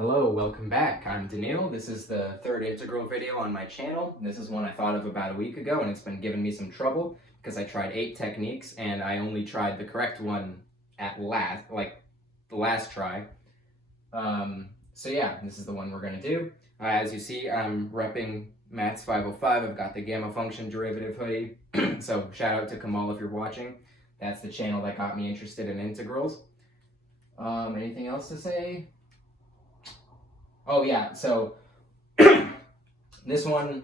Hello, welcome back. I'm Daniil. This is the third integral video on my channel. This is one I thought of about a week ago, and it's been giving me some trouble because I tried 8 techniques and I only tried the correct one at last, like the last try. So yeah, this is the one we're going to do. As you see, I'm repping Maths 505. I've got the gamma function derivative hoodie. So shout out to Kamal if you're watching. That's the channel that got me interested in integrals. Anything else to say? Oh yeah, so this one,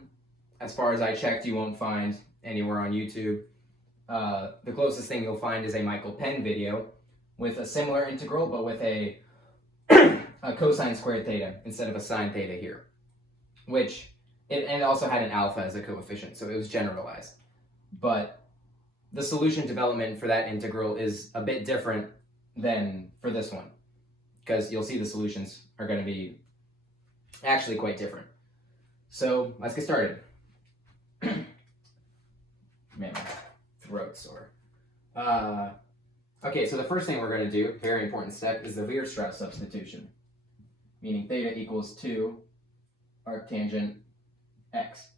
as far as I checked, you won't find anywhere on YouTube. The closest thing you'll find is a Michael Penn video with a similar integral, but with a cosine squared theta instead of a sine theta here. And it also had an alpha as a coefficient, so it was generalized. But the solution development for that integral is a bit different than for this one, because you'll see the solutions are going to be actually quite different. So let's get started. Man, my throat's sore. Okay, so the first thing we're going to do, very important step, is the Weierstrass substitution, meaning theta equals 2 arctangent x.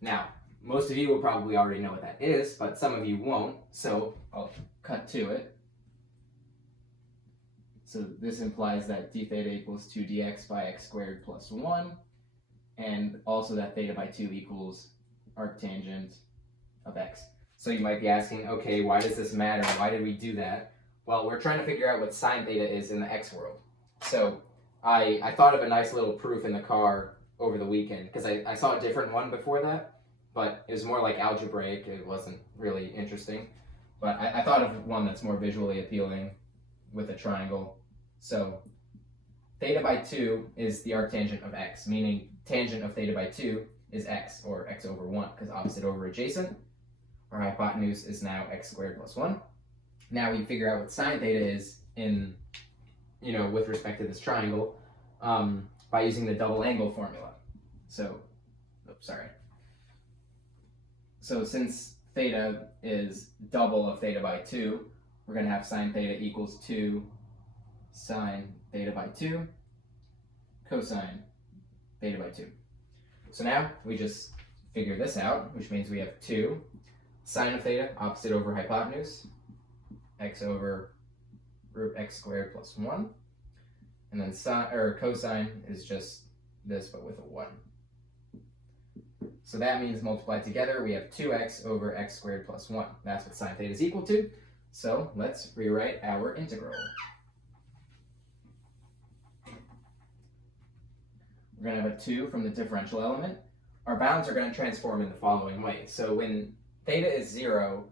Now, most of you will probably already know what that is, but some of you won't, so I'll cut to it. So this implies that d theta equals 2 dx by x squared plus 1, and also that theta by 2 equals arctangent of x. So you might be asking, okay, why does this matter? Why did we do that? Well, we're trying to figure out what sine theta is in the x world. So I thought of a nice little proof in the car over the weekend, because I saw a different one before that, but it was more like algebraic. It wasn't really interesting. But I thought of one that's more visually appealing with a triangle. So theta by 2 is the arctangent of x, meaning tangent of theta by 2 is x, or x over 1, because opposite over adjacent. Our hypotenuse is now x squared plus 1. Now we figure out what sine theta is in, with respect to this triangle by using the double angle formula. So, So since theta is double of theta by 2, we're going to have sine theta equals 2 sine theta by 2 cosine theta by 2. So now we just figure this out, which means we have 2 sine of theta, opposite over hypotenuse, x over root x squared plus 1. And then cosine is just this, but with a 1. So that means multiplied together, we have 2x over x squared plus 1. That's what sine theta is equal to. So let's rewrite our integral. We're going to have a 2 from the differential element. Our bounds are going to transform in the following way. So when theta is 0,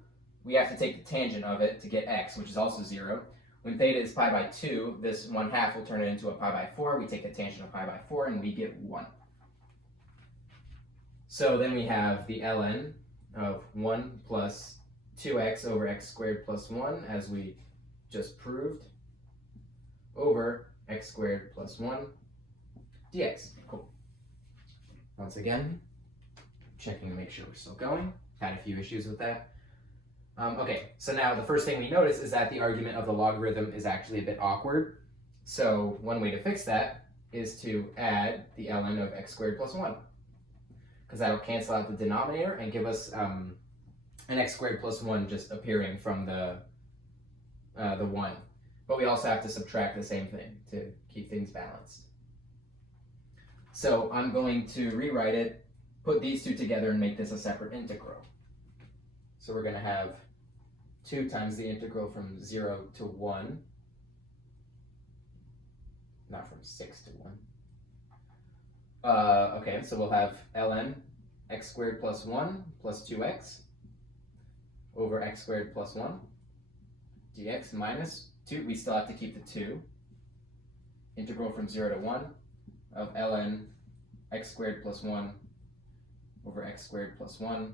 we have to take the tangent of it to get x, which is also 0. When theta is pi by 2, this 1/2 will turn it into a pi by 4. We take the tangent of pi by 4, and we get 1. So then we have the ln of 1 plus 2x over x squared plus 1, as we just proved, over x squared plus 1 dx. Cool. Once again, checking to make sure we're still going. Had a few issues with that. Okay, so now the first thing we notice is that the argument of the logarithm is actually a bit awkward. So one way to fix that is to add the ln of x squared plus 1, because that'll cancel out the denominator and give us an x squared plus 1 just appearing from the 1. But we also have to subtract the same thing to keep things balanced. So I'm going to rewrite it, put these two together, and make this a separate integral. So we're going to have 2 times the integral from 0 to 1, not from 6 to 1. Okay, so we'll have ln x squared plus 1 plus 2x over x squared plus 1 dx minus 2. We still have to keep the 2. Integral from 0 to 1 of ln x squared plus 1 over x squared plus 1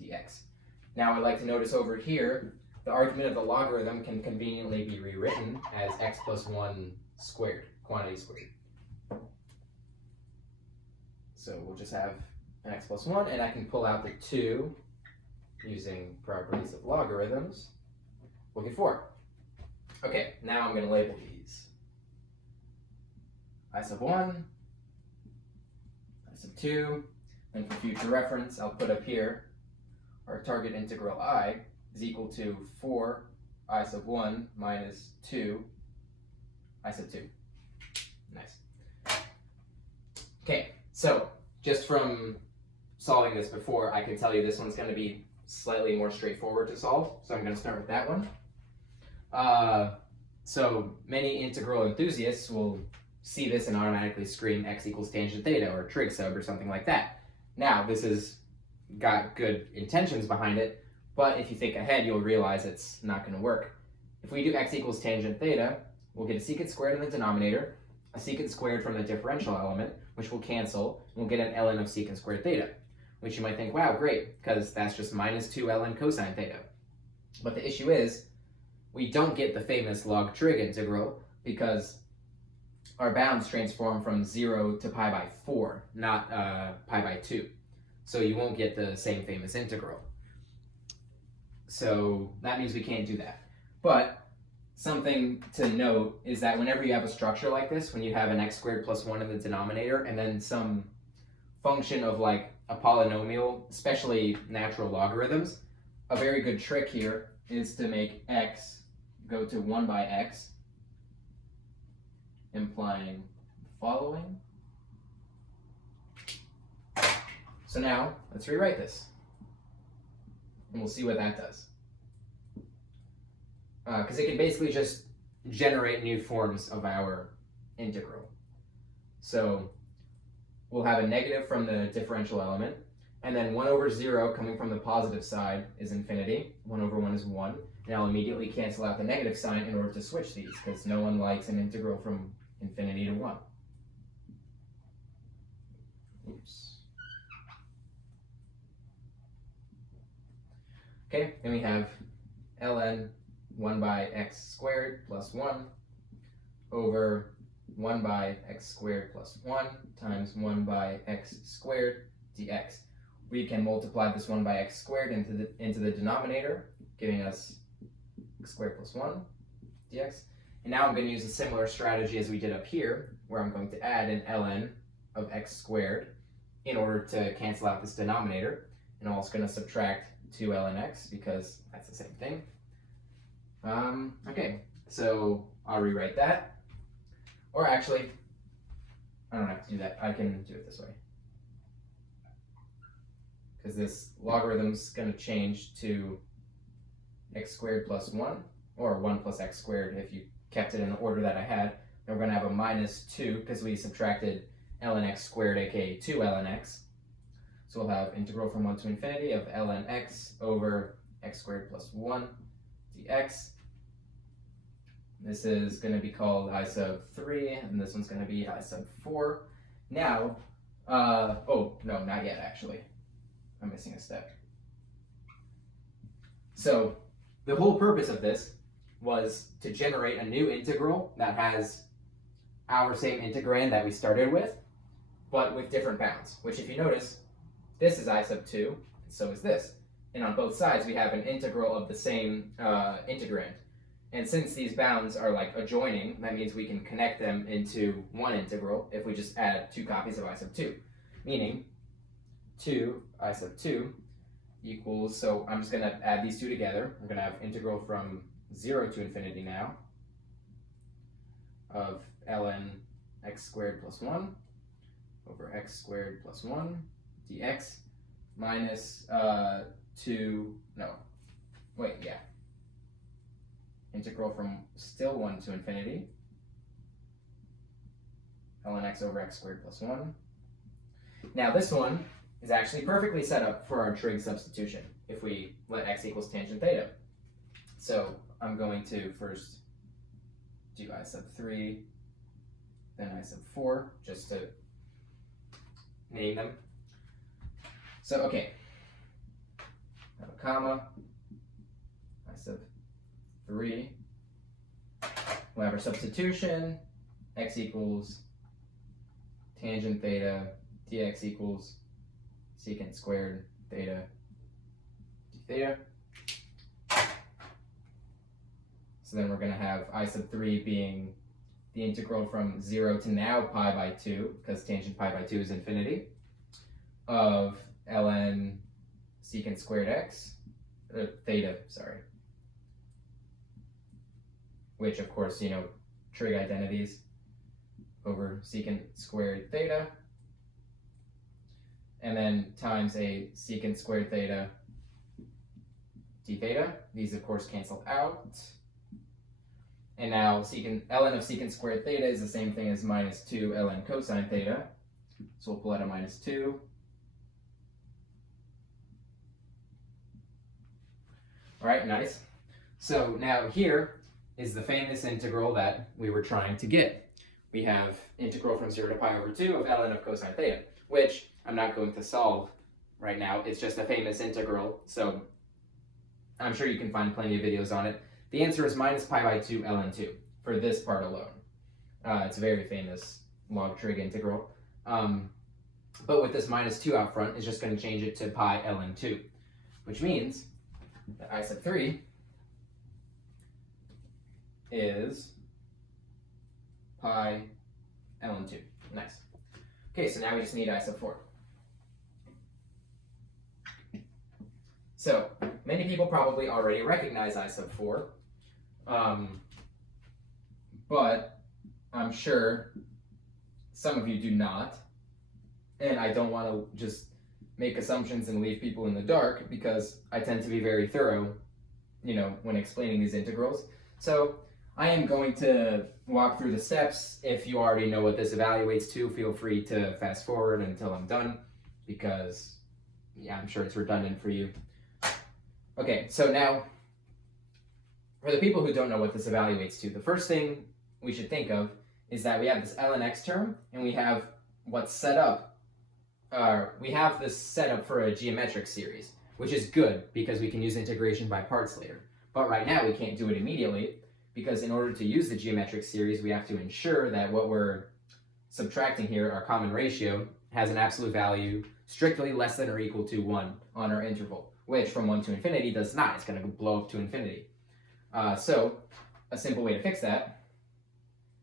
dx. Now I'd like to notice over here, the argument of the logarithm can conveniently be rewritten as x plus 1 squared, quantity squared. So we'll just have an x plus 1, and I can pull out the 2 using properties of logarithms. We'll get 4. Okay, now I'm going to label these. I sub 1, I sub 2, and for future reference, I'll put up here our target integral I is equal to 4 I sub 1 minus 2 I sub 2. Nice. Okay, so just from solving this before, I can tell you this one's going to be slightly more straightforward to solve, so I'm going to start with that one. So many integral enthusiasts will see this and automatically scream x equals tangent theta or trig sub or something like that. Now, this has got good intentions behind it, but if you think ahead, you'll realize it's not going to work. If we do x equals tangent theta, we'll get a secant squared in the denominator, a secant squared from the differential element, which will cancel, and we'll get an ln of secant squared theta, which you might think, wow, great, because that's just minus 2 ln cosine theta. But the issue is, we don't get the famous log trig integral because our bounds transform from 0 to pi by 4, not pi by 2. So you won't get the same famous integral. So that means we can't do that. But something to note is that whenever you have a structure like this, when you have an x squared plus 1 in the denominator and then some function of like a polynomial, especially natural logarithms, a very good trick here is to make x go to 1 by x, implying the following. So now, let's rewrite this. And we'll see what that does. Because it can basically just generate new forms of our integral. So we'll have a negative from the differential element, and then 1 over 0 coming from the positive side is infinity. 1 over 1 is 1. And I'll immediately cancel out the negative sign in order to switch these, because no one likes an integral from infinity to 1. Oops. Okay, then we have ln 1 by x squared plus 1 over 1 by x squared plus 1 times 1 by x squared dx. We can multiply this 1 by x squared into the denominator, giving us x squared plus 1 dx. And now I'm going to use a similar strategy as we did up here, where I'm going to add an ln of x squared in order to cancel out this denominator. And I'm also going to subtract 2 ln x because that's the same thing. Okay, so I'll rewrite that. Or actually, I don't have to do that. I can do it this way. Because this logarithm's going to change to x squared plus 1, or 1 plus x squared if you kept it in the order that I had. And we're going to have a minus 2 because we subtracted ln x squared, aka 2 ln x. So we'll have integral from 1 to infinity of ln x over x squared plus 1 dx. This is going to be called I sub 3, and this one's going to be I sub 4. Now, oh, no, not yet, actually. I'm missing a step. So, the whole purpose of this was to generate a new integral that has our same integrand that we started with, but with different bounds, which if you notice, this is I sub 2, and so is this. And on both sides, we have an integral of the same integrand. And since these bounds are like adjoining, that means we can connect them into one integral if we just add 2 copies of I sub 2. Meaning, 2 I sub 2 equals, so I'm just going to add these two together. We're going to have integral from 0 to infinity now of ln x squared plus 1 over x squared plus 1 dx minus integral from still 1 to infinity ln x over x squared plus 1. Now this one is actually perfectly set up for our trig substitution if we let x equals tangent theta. So I'm going to first do I sub 3, then I sub 4, just to name them. So, okay, have a comma, I sub 3, we'll have our substitution, x equals tangent theta, dx equals secant squared theta d theta. So then we're going to have I sub 3 being the integral from 0 to now pi by 2, because tangent pi by 2 is infinity, of ln secant squared x, theta, sorry, which of course, you know, trig identities over secant squared theta, and then times a secant squared theta d theta. These of course cancel out. And now ln of secant squared theta is the same thing as minus 2 ln cosine theta. So we'll pull out a minus 2. All right, nice. So now here is the famous integral that we were trying to get. We have integral from 0 to pi over 2 of ln of cosine theta, which I'm not going to solve right now. It's just a famous integral, so I'm sure you can find plenty of videos on it. The answer is minus pi by 2 ln 2 for this part alone. It's a very famous log trig integral. But with this minus 2 out front, it's just going to change it to pi ln 2, which means that I sub 3 is pi ln 2. Nice. Okay, so now we just need I sub 4. So, many people probably already recognize I sub 4, but I'm sure some of you do not, and I don't want to just make assumptions and leave people in the dark because I tend to be very thorough, you know, when explaining these integrals. So, I am going to walk through the steps. If you already know what this evaluates to, feel free to fast forward until I'm done, because, yeah, I'm sure it's redundant for you. Okay, so now, for the people who don't know what this evaluates to, the first thing we should think of is that we have this ln x term, and we have what's set up. We have this set up for a geometric series, which is good because we can use integration by parts later. But right now we can't do it immediately, because in order to use the geometric series, we have to ensure that what we're subtracting here, our common ratio, has an absolute value strictly less than or equal to 1 on our interval, which from 1 to infinity does not. It's going to blow up to infinity. So a simple way to fix that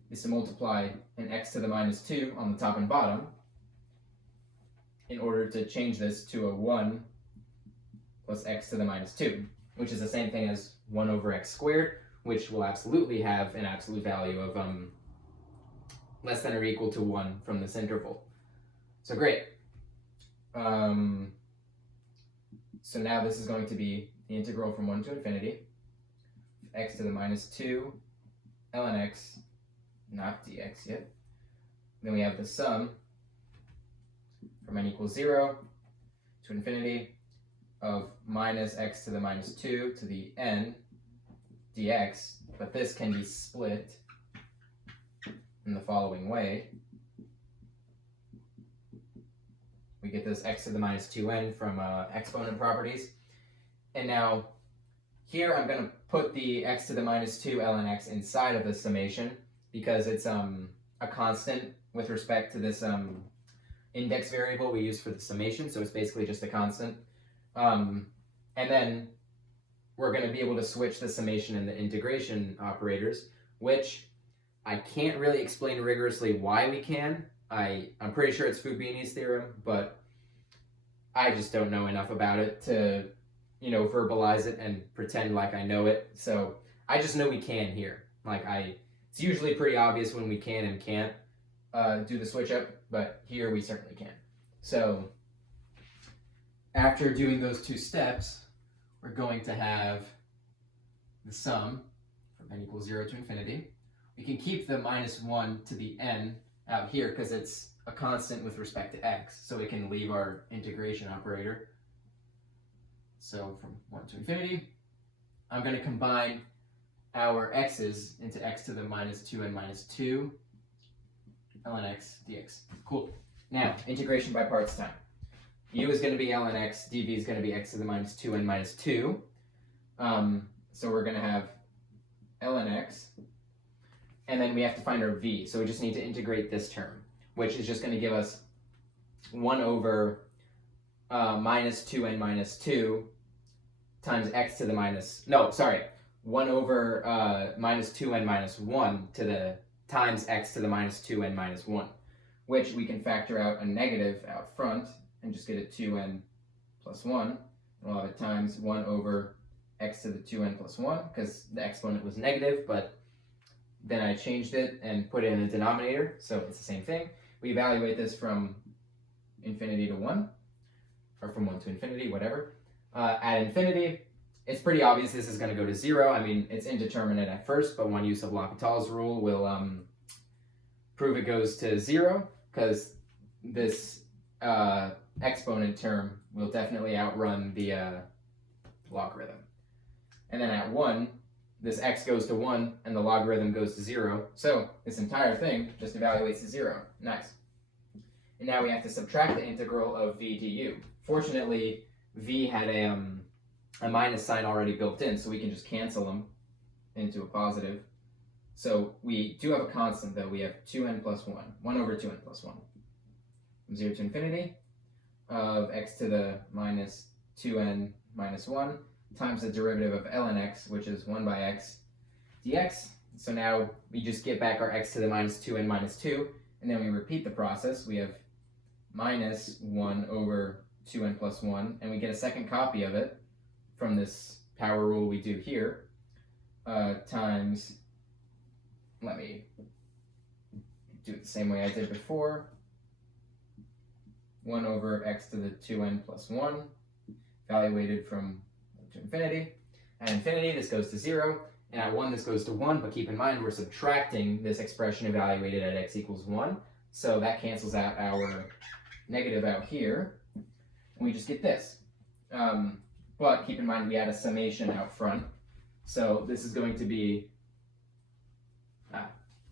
is to multiply an x to the minus 2 on the top and bottom in order to change this to a 1 plus x to the minus 2, which is the same thing as 1 over x squared, which will absolutely have an absolute value of less than or equal to 1 from this interval. So great. So now this is going to be the integral from 1 to infinity, x to the minus 2 ln x, not dx yet. Then we have the sum from n equals 0 to infinity of minus x to the minus 2 to the n dx, but this can be split in the following way. We get this x to the minus 2n from exponent properties. And now here I'm going to put the x to the minus 2 ln x inside of the summation because it's a constant with respect to this index variable we use for the summation, so it's basically just a constant. And then we're going to be able to switch the summation and the integration operators, which I can't really explain rigorously why we can. I'm pretty sure it's Fubini's theorem, but I just don't know enough about it to, you know, verbalize it and pretend like I know it. So I just know we can here. It's usually pretty obvious when we can and can't do the switch up, but here we certainly can. So after doing those two steps, we're going to have the sum from n equals 0 to infinity. We can keep the minus 1 to the n out here because it's a constant with respect to x, so we can leave our integration operator. So from 1 to infinity, I'm going to combine our x's into x to the minus 2n minus 2 ln x dx. Cool. Now, integration by parts time. U is going to be ln x, dv is going to be x to the minus 2n minus 2. So we're going to have ln x, and then we have to find our v. So we just need to integrate this term, which is just going to give us 1 over minus 2n minus 2 times x to the minus, 1 over minus 2n minus 1 to the times x to the minus 2n minus 1, which we can factor out a negative out front and just get a 2n plus 1. We'll have it times 1 over x to the 2n plus 1, because the exponent was negative, but then I changed it and put it in the denominator, so it's the same thing. We evaluate this from infinity to 1, or from 1 to infinity, whatever. At infinity, it's pretty obvious this is going to go to 0. I mean, it's indeterminate at first, but one use of L'Hopital's rule will prove it goes to 0, because this exponent term will definitely outrun the logarithm. And then at 1, this x goes to 1 and the logarithm goes to 0. So this entire thing just evaluates to 0. Nice. And now we have to subtract the integral of v du. Fortunately, v had a minus sign already built in, so we can just cancel them into a positive. So we do have a constant, though. We have 2n plus 1. 1 over 2n plus 1. From 0 to infinity of x to the minus 2n minus 1 times the derivative of ln x, which is 1 by x dx. So now we just get back our x to the minus 2n minus 2, and then we repeat the process. We have minus 1 over 2n plus 1, and we get a second copy of it from this power rule we do here, times, let me do it the same way I did before, 1 over x to the 2n plus 1, evaluated from to infinity. At infinity, this goes to 0, and at 1, this goes to 1, but keep in mind we're subtracting this expression evaluated at x equals 1, so that cancels out our negative out here, and we just get this. But keep in mind we add a summation out front, so this is going to be,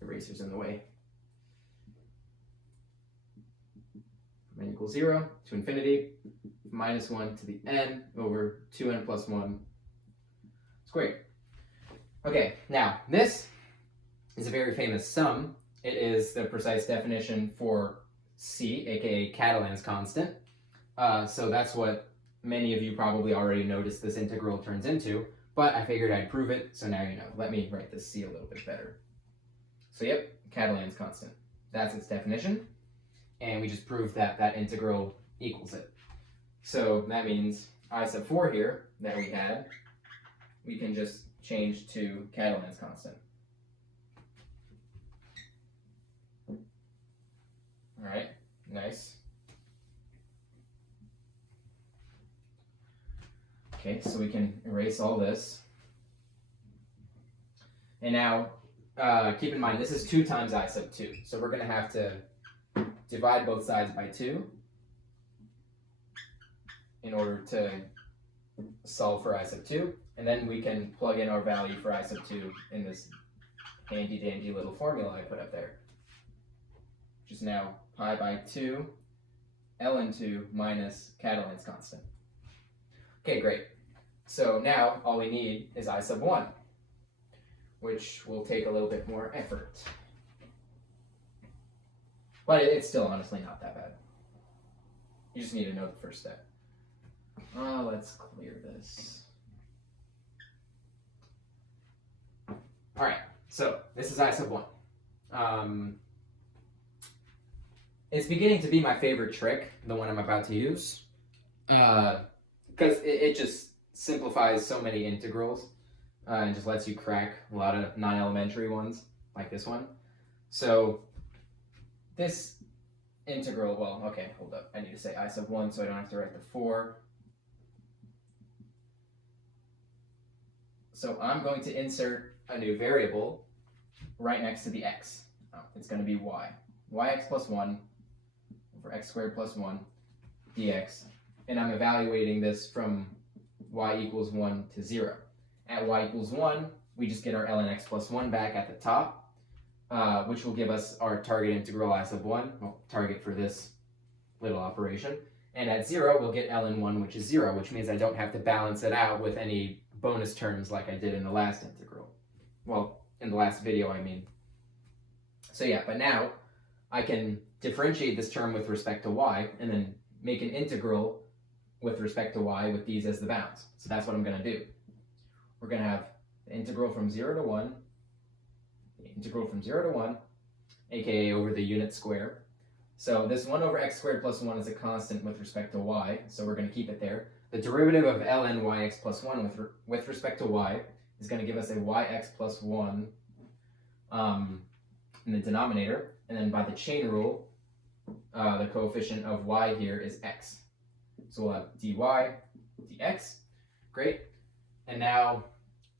eraser's in the way, from n equals 0 to infinity, minus 1 to the n over 2n plus 1 squared. Okay, now this is a very famous sum. It is the precise definition for c, aka Catalan's constant. So that's what many of you probably already noticed this integral turns into, but I figured I'd prove it, so now you know. Let me write this c a little bit better. So yep, Catalan's constant. That's its definition, and we just proved that that integral equals it. So that means I sub 4 here that we had, we can just change to Catalan's constant. All right, nice. Okay, so we can erase all this. And now, keep in mind, this is 2 times I sub 2. So we're going to have to divide both sides by 2 in order to solve for I sub 2. And then we can plug in our value for I sub 2 in this handy dandy little formula I put up there, which is now pi by 2 ln 2 minus Catalan's constant. Okay, great. So now all we need is I sub 1, which will take a little bit more effort. But it's still honestly not that bad. You just need to know the first step. Let's clear this. All right, so this is I sub 1. It's beginning to be my favorite trick, the one I'm about to use, because it just simplifies so many integrals and just lets you crack a lot of non-elementary ones, like this one. So this integral, well, okay, hold up. I need to say I sub 1 so I don't have to write the 4. So I'm going to insert a new variable right next to the x. It's going to be y. Yx plus 1 over x squared plus 1 dx. And I'm evaluating this from y equals 1 to 0. At y equals 1, we just get our ln x plus 1 back at the top, which will give us our target integral I sub 1, well, target for this little operation. And at 0, we'll get ln 1, which is 0, which means I don't have to balance it out with any bonus terms like I did in the last integral. Well, in the last video, I mean. So yeah, but now I can differentiate this term with respect to y, and then make an integral with respect to y with these as the bounds. So that's what I'm going to do. We're going to have the integral from 0 to 1, the integral from 0 to 1, aka over the unit square. So this 1 over x squared plus 1 is a constant with respect to y, so we're going to keep it there. The derivative of ln yx plus 1 with respect to y is going to give us a yx plus 1 in the denominator, and then by the chain rule, the coefficient of y here is x. So we'll have dy dx. Great. And now,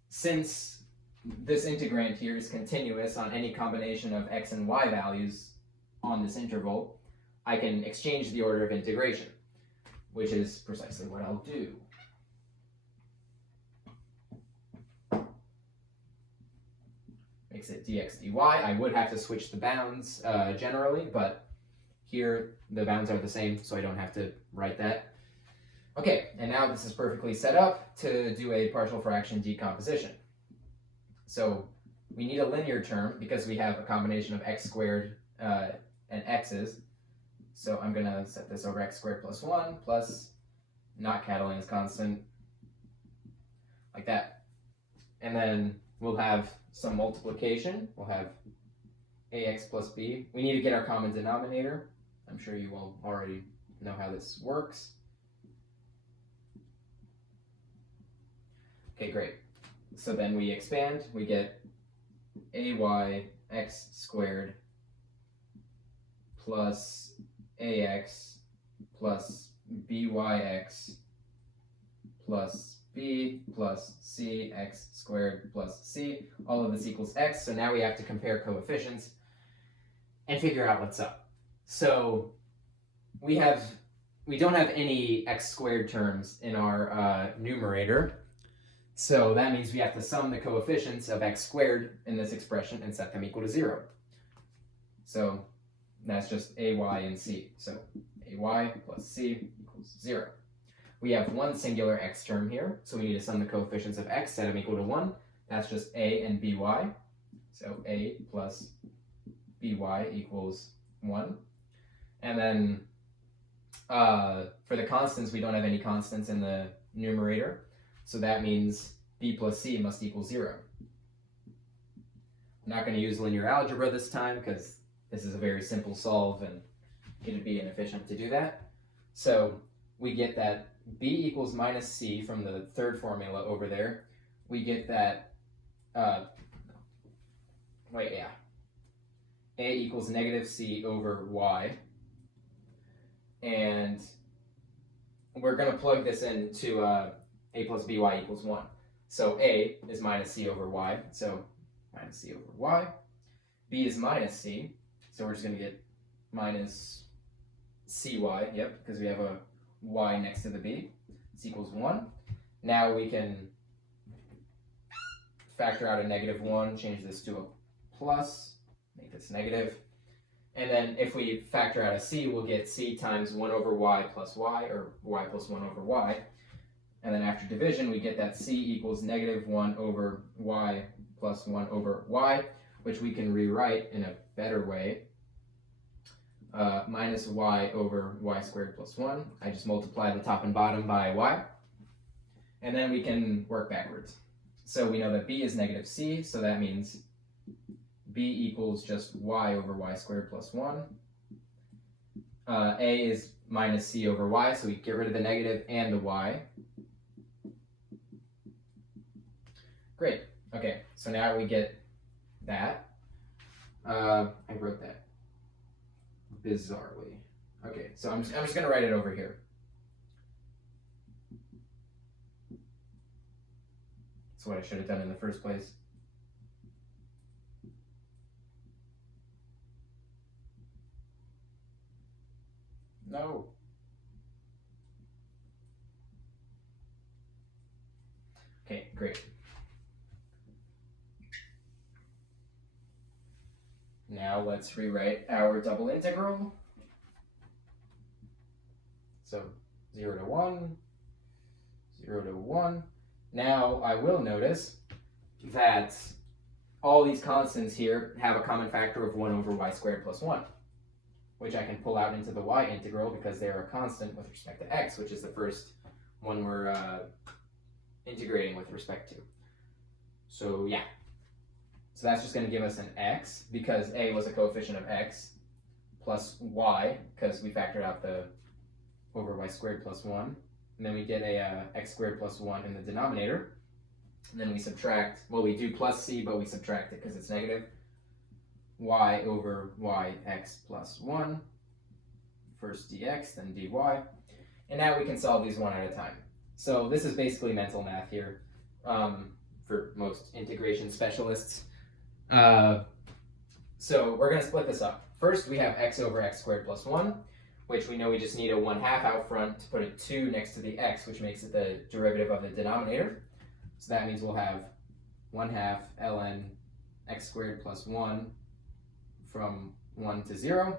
since this integrand here is continuous on any combination of x and y values on this interval, I can exchange the order of integration, which is precisely what I'll do. Makes it dx dy. I would have to switch the bounds generally, but here the bounds are the same, so I don't have to write that. Okay, and now this is perfectly set up to do a partial fraction decomposition. So we need a linear term because we have a combination of x squared and x's. So I'm going to set this over x squared plus 1 plus, not Catalan's constant, like that. And then we'll have some multiplication. We'll have ax plus b. We need to get our common denominator. I'm sure you all already know how this works. Okay, great. So then we expand. We get ayx squared plus ax plus byx plus b plus cx squared plus c. All of this equals x. So now we have to compare coefficients and figure out what's up. So we don't have any x squared terms in our numerator. So that means we have to sum the coefficients of x squared in this expression and set them equal to 0. So that's just ay and c. So ay plus c equals 0. We have one singular x term here, so we need to sum the coefficients of x, set them equal to 1. That's just a and by. So a plus by equals 1. And then for the constants, we don't have any constants in the numerator. So that means b plus c must equal 0. I'm not going to use linear algebra this time because this is a very simple solve and it would be inefficient to do that. So we get that b equals minus c from the third formula over there. We get that, a equals negative c over y. And we're going to plug this into a plus by equals 1. So a is minus c over y, so minus c over y. B is minus c, so we're just going to get minus cy, yep, because we have a y next to the b. This equals 1. Now we can factor out a negative 1, change this to a plus, make this negative. And then if we factor out a c, we'll get c times 1 over y plus y, or y plus 1 over y. And then after division, we get that c equals negative 1 over y plus 1 over y, which we can rewrite in a better way. Minus y over y squared plus 1. I just multiply the top and bottom by y. And then we can work backwards. So we know that b is negative c, so that means b equals just y over y squared plus 1. A is minus c over y, so we get rid of the negative and the y. Great. Okay, so now we get that. I wrote that bizarrely. Okay, so I'm just going to write it over here. That's what I should have done in the first place. No. Okay, great. Now let's rewrite our double integral. So 0 to 1, 0 to 1. Now I will notice that all these constants here have a common factor of 1 over y squared plus 1, which I can pull out into the y integral because they are a constant with respect to x, which is the first one we're integrating with respect to. So yeah. So that's just going to give us an x, because a was a coefficient of x, plus y, because we factored out the over y squared plus 1. And then we get a x squared plus 1 in the denominator. And then we subtract, well, we do plus c, but we subtract it because it's negative. Y over yx plus 1. First dx, then dy. And now we can solve these one at a time. So this is basically mental math here for most integration specialists. So we're going to split this up. First, we have x over x squared plus 1, which we know we just need a 1/2 out front to put a 2 next to the x, which makes it the derivative of the denominator. So that means we'll have 1/2 ln x squared plus 1 from 1 to 0.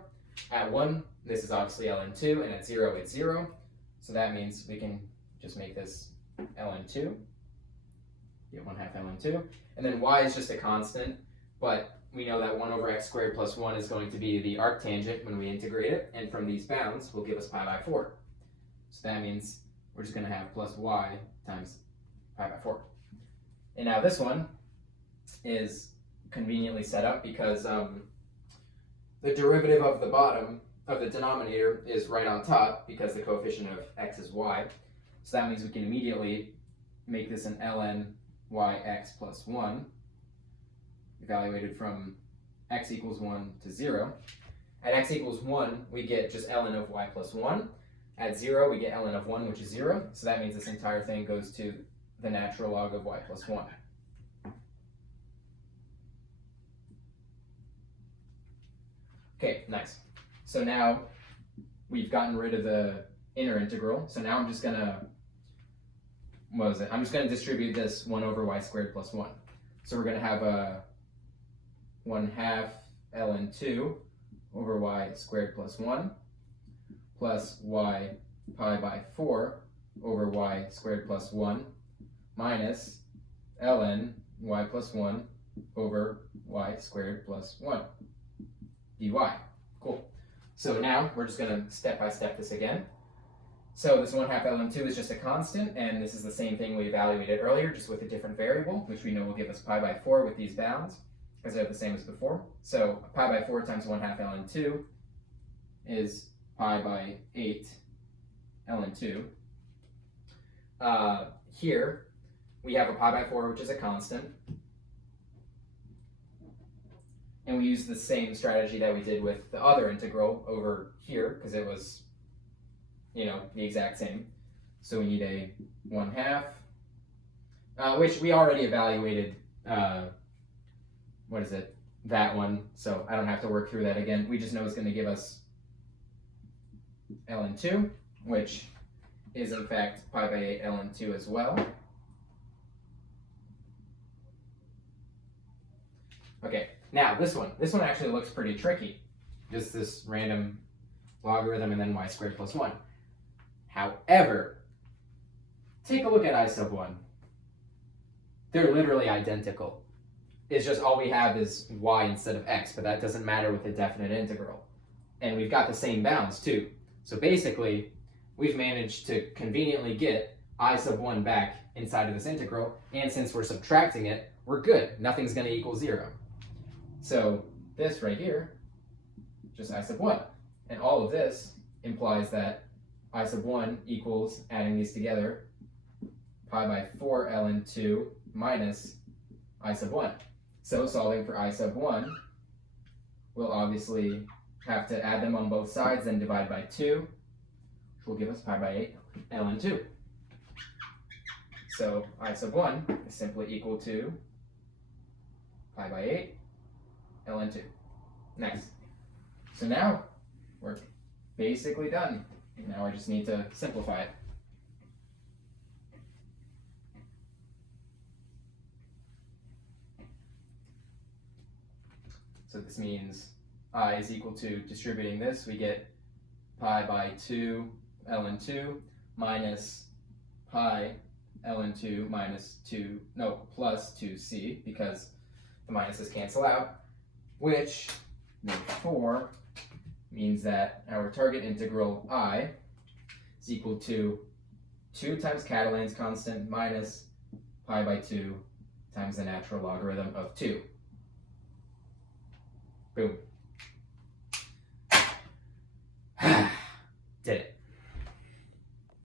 At 1, this is obviously ln 2, and at 0, it's 0. So that means we can just make this ln 2. Get 1/2 ln 2. And then y is just a constant, but we know that 1 over x squared plus 1 is going to be the arctangent when we integrate it, and from these bounds will give us pi by 4. So that means we're just going to have plus y times pi by 4. And now this one is conveniently set up because the derivative of the bottom of the denominator is right on top because the coefficient of x is y. So that means we can immediately make this an ln yx plus 1, evaluated from x equals 1 to 0. At x equals 1, we get just ln of y plus 1. At 0, we get ln of 1, which is 0. So that means this entire thing goes to the natural log of y plus 1. Okay, nice. So now we've gotten rid of the inner integral. So now I'm just going to, I'm just going to distribute this 1 over y squared plus 1. So we're going to have a 1/2 ln 2 over y squared plus 1 plus y pi by 4 over y squared plus 1 minus ln y plus 1 over y squared plus 1 dy. Cool. So now we're just going to step by step this again. So this 1/2 ln 2 is just a constant, and this is the same thing we evaluated earlier, just with a different variable, which we know will give us pi by 4 with these bounds, because they're the same as before. So pi by 4 times 1/2 ln 2 is pi by 8 ln 2. Here we have a pi by 4, which is a constant. And we use the same strategy that we did with the other integral over here, because it was, the exact same. So we need a 1/2, which we already evaluated, that one, so I don't have to work through that again. We just know it's going to give us ln 2, which is in fact pi by 8 ln 2 as well. Okay, now this one actually looks pretty tricky. Just this random logarithm and then y squared plus 1. However, take a look at I sub 1. They're literally identical. It's just all we have is y instead of x, but that doesn't matter with a definite integral. And we've got the same bounds too. So basically, we've managed to conveniently get I sub 1 back inside of this integral, and since we're subtracting it, we're good. Nothing's going to equal 0. So this right here, just I sub 1. And all of this implies that I sub 1 equals, adding these together, pi by 4 ln 2 minus I sub 1. So solving for I sub 1, we'll obviously have to add them on both sides, then divide by 2, which will give us pi by 8 ln 2. So I sub 1 is simply equal to pi by 8 ln 2. Next. So now we're basically done. Now I just need to simplify it. So this means I is equal to, distributing this, we get pi by 2 ln 2 minus pi ln 2 minus plus 2c, because the minuses cancel out, which therefore means that our target integral I is equal to 2 times Catalan's constant minus pi by 2 times the natural logarithm of 2. Boom. Did it.